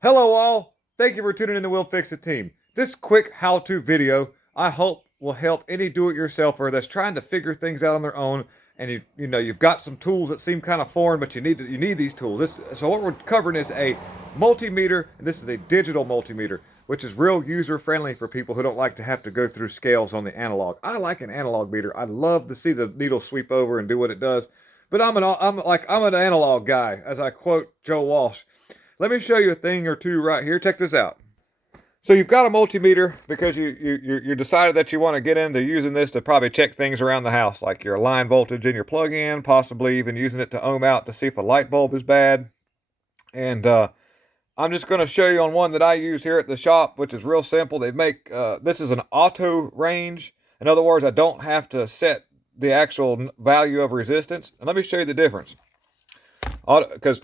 Hello all, thank you for tuning in to We'll Fix It Team. This quick how-to video I hope will help any do-it-yourselfer that's trying to figure things out on their own, and you've got some tools that seem kind of foreign, but you need these tools. So what we're covering is a multimeter, and this is a digital multimeter, which is real user-friendly for people who don't like to have to go through scales on the analog. I like an analog meter. I love to see the needle sweep over and do what it does, but I'm an analog guy, as I quote Joe Walsh. Let me show you a thing or two right here. Check this out. So you've got a multimeter because you decided that you want to get into using this to probably check things around the house, like your line voltage in your plug-in, possibly even using it to ohm out to see if a light bulb is bad. And I'm just going to show you on one that I use here at the shop, which is real simple. They make this is an auto range. In other words, I don't have to set the actual value of resistance. And let me show you the difference. Because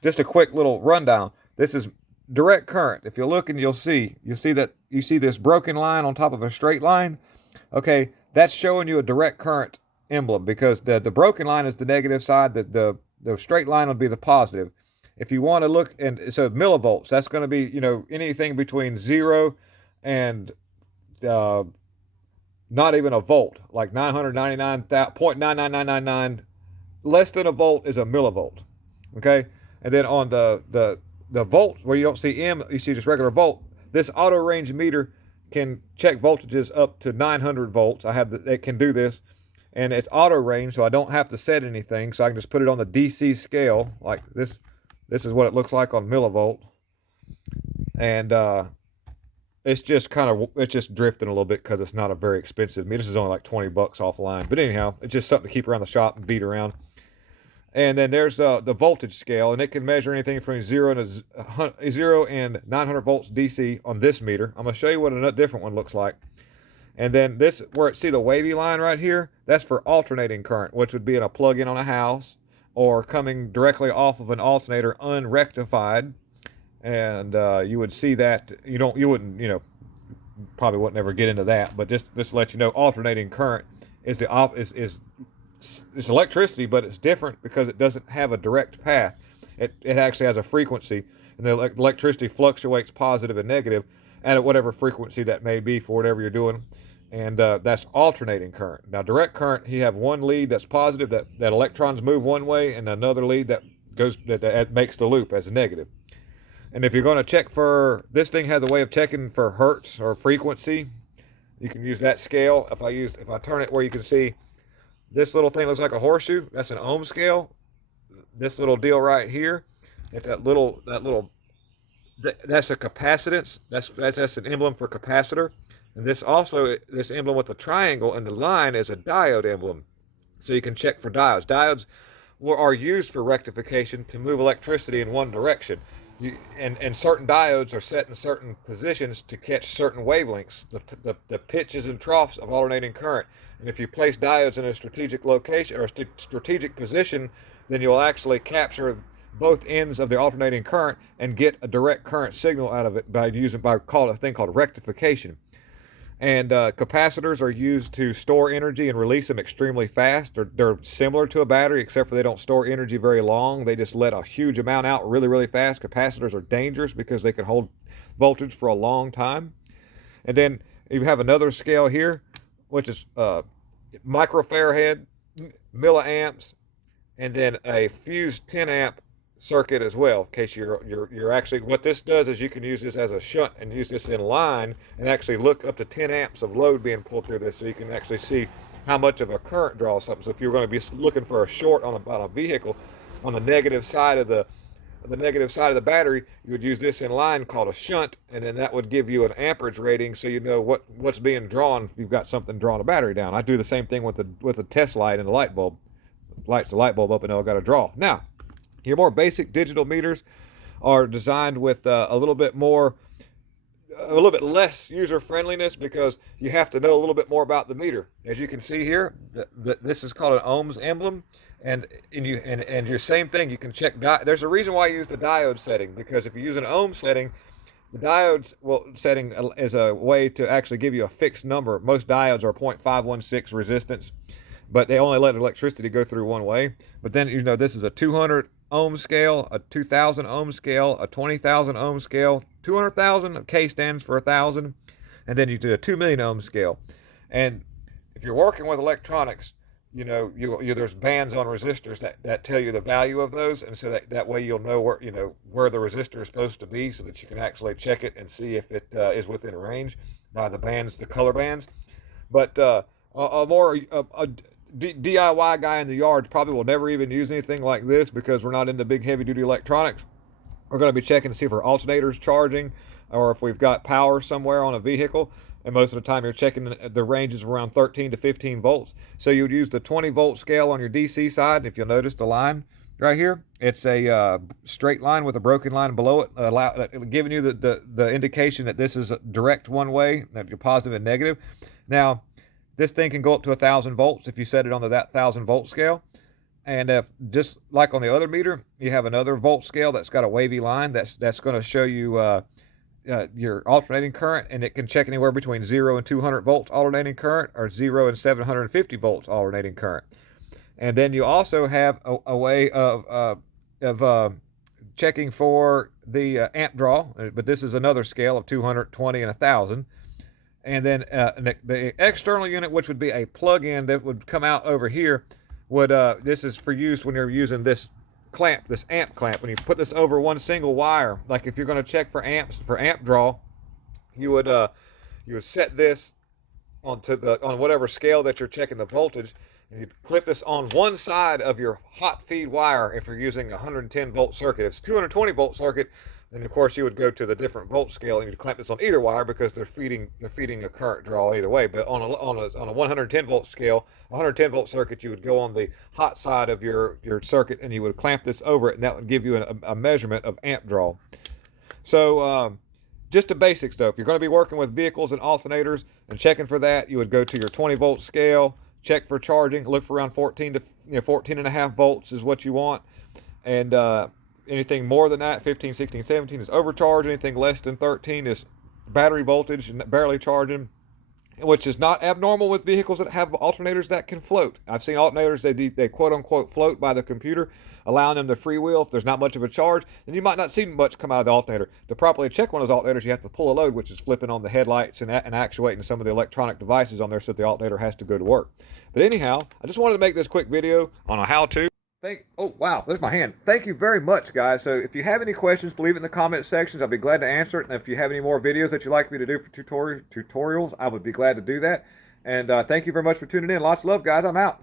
just a quick little rundown. This is direct current. If you look and you'll see that you see this broken line on top of a straight line. Okay, that's showing you a direct current emblem because the broken line is the negative side. The straight line will be the positive. If you want to look, and so millivolts, that's going to be anything between 0 and not even a volt, like 999.99999. Less than a volt is a millivolt. Okay. And then on the volt, where you don't see M, you see just regular volt. This auto range meter can check voltages up to 900 volts. It can do this, and it's auto range, so I don't have to set anything. So I can just put it on the DC scale like this. This is what it looks like on millivolt, and it's just drifting a little bit because it's not a very expensive meter. This is only like $20 offline, but anyhow, it's just something to keep around the shop and beat around. And then there's the voltage scale, and it can measure anything from 0 and 900 volts DC on this meter. I'm going to show you what a different one looks like. And then this, where it see the wavy line right here, that's for alternating current, which would be in a plug-in on a house or coming directly off of an alternator unrectified. And you would see that probably wouldn't ever get into that, but just to let you know, alternating current is it's electricity, but it's different because it doesn't have a direct path. It actually has a frequency, and the electricity fluctuates positive and negative at whatever frequency that may be for whatever you're doing. And that's alternating current. Now, direct current, you have one lead that's positive, that electrons move one way, and another lead that makes the loop as a negative. And if you're going to check for, this thing has a way of checking for hertz or frequency. You can use that scale. If I turn it where you can see this little thing looks like a horseshoe, that's an ohm scale. This little deal right here, that's a capacitance. That's an emblem for capacitor. And this emblem with the triangle and the line is a diode emblem. So you can check for diodes. Diodes are used for rectification to move electricity in one direction. And certain diodes are set in certain positions to catch certain wavelengths, the pitches and troughs of alternating current. And if you place diodes in a strategic location or strategic position, then you'll actually capture both ends of the alternating current and get a direct current signal out of it by a thing called rectification. And capacitors are used to store energy and release them extremely fast. They're similar to a battery, except for they don't store energy very long. They just let a huge amount out really, really fast. Capacitors are dangerous because they can hold voltage for a long time. And then you have another scale here, which is microfarad, milliamps, and then a fused 10 amp circuit as well, in case you're actually, what this does is you can use this as a shunt and use this in line and actually look up to 10 amps of load being pulled through this, so you can actually see how much of a current draws something. So if you're going to be looking for a short on a vehicle on the negative side of the battery, you would use this in line called a shunt, and then that would give you an amperage rating, so you know what's being drawn if you've got something drawing a battery down. I do the same thing with the test light and the light bulb. Lights the light bulb up and I've got to draw. Now, your more basic digital meters are designed with a little bit less user friendliness because you have to know a little bit more about the meter. As you can see here, this is called an ohms emblem, and your same thing. You can check. There's a reason why I use the diode setting, because if you use an ohm setting, the diodes setting is a way to actually give you a fixed number. Most diodes are 0.516 resistance, but they only let electricity go through one way. But then this is a 200 ohm scale, a 2,000 ohm scale, a 20,000 ohm scale, 200,000. K stands for 1,000, and then you do a 2 million ohm scale. And if you're working with electronics, there's bands on resistors that tell you the value of those, and so that way you'll know where the resistor is supposed to be, so that you can actually check it and see if it is within range by the bands, the color bands. But DIY guy in the yard probably will never even use anything like this, because we're not into big heavy duty electronics. We're going to be checking to see if our alternator's charging, or if we've got power somewhere on a vehicle. And most of the time you're checking the ranges around 13 to 15 volts. So you would use the 20 volt scale on your DC side. If you'll notice the line right here, it's a straight line with a broken line below it, giving you the indication that this is direct one way, that you're positive and negative. Now, this thing can go up to 1,000 volts if you set it on that 1,000 volt scale. And if, just like on the other meter, you have another volt scale that's got a wavy line that's going to show you your alternating current, and it can check anywhere between 0 and 200 volts alternating current, or 0 and 750 volts alternating current. And then you also have a way of checking for the amp draw, but this is another scale of 220 and 1,000. And then the external unit, which would be a plug-in that would come out over here, this is for use when you're using this clamp, this amp clamp. When you put this over one single wire, like if you're going to check for amp draw, you would set this on whatever scale that you're checking the voltage, and you'd clip this on one side of your hot feed wire if you're using a 110 volt circuit. If it's a 220 volt circuit, then of course you would go to the different volt scale, and you'd clamp this on either wire, because they're feeding a current draw either way. But on a 110 volt scale, 110 volt circuit, you would go on the hot side of your circuit, and you would clamp this over it, and that would give you a measurement of amp draw. So just the basics though. If you're going to be working with vehicles and alternators and checking for that, you would go to your 20 volt scale, check for charging, look for around 14 and a half volts is what you want. And anything more than that, 15, 16, 17 is overcharged. Anything less than 13 is battery voltage and barely charging, which is not abnormal with vehicles that have alternators that can float. I've seen alternators, they quote unquote float by the computer, allowing them to freewheel. If there's not much of a charge, then you might not see much come out of the alternator. To properly check one of those alternators, you have to pull a load, which is flipping on the headlights and actuating some of the electronic devices on there, so that the alternator has to go to work. But anyhow, I just wanted to make this quick video on a how-to. Oh wow, there's my hand. Thank you very much, guys. So if you have any questions, leave it in the comment sections. I'll be glad to answer it. And if you have any more videos that you'd like me to do for tutorials, I would be glad to do that. And thank you very much for tuning in. Lots of love, guys. I'm out.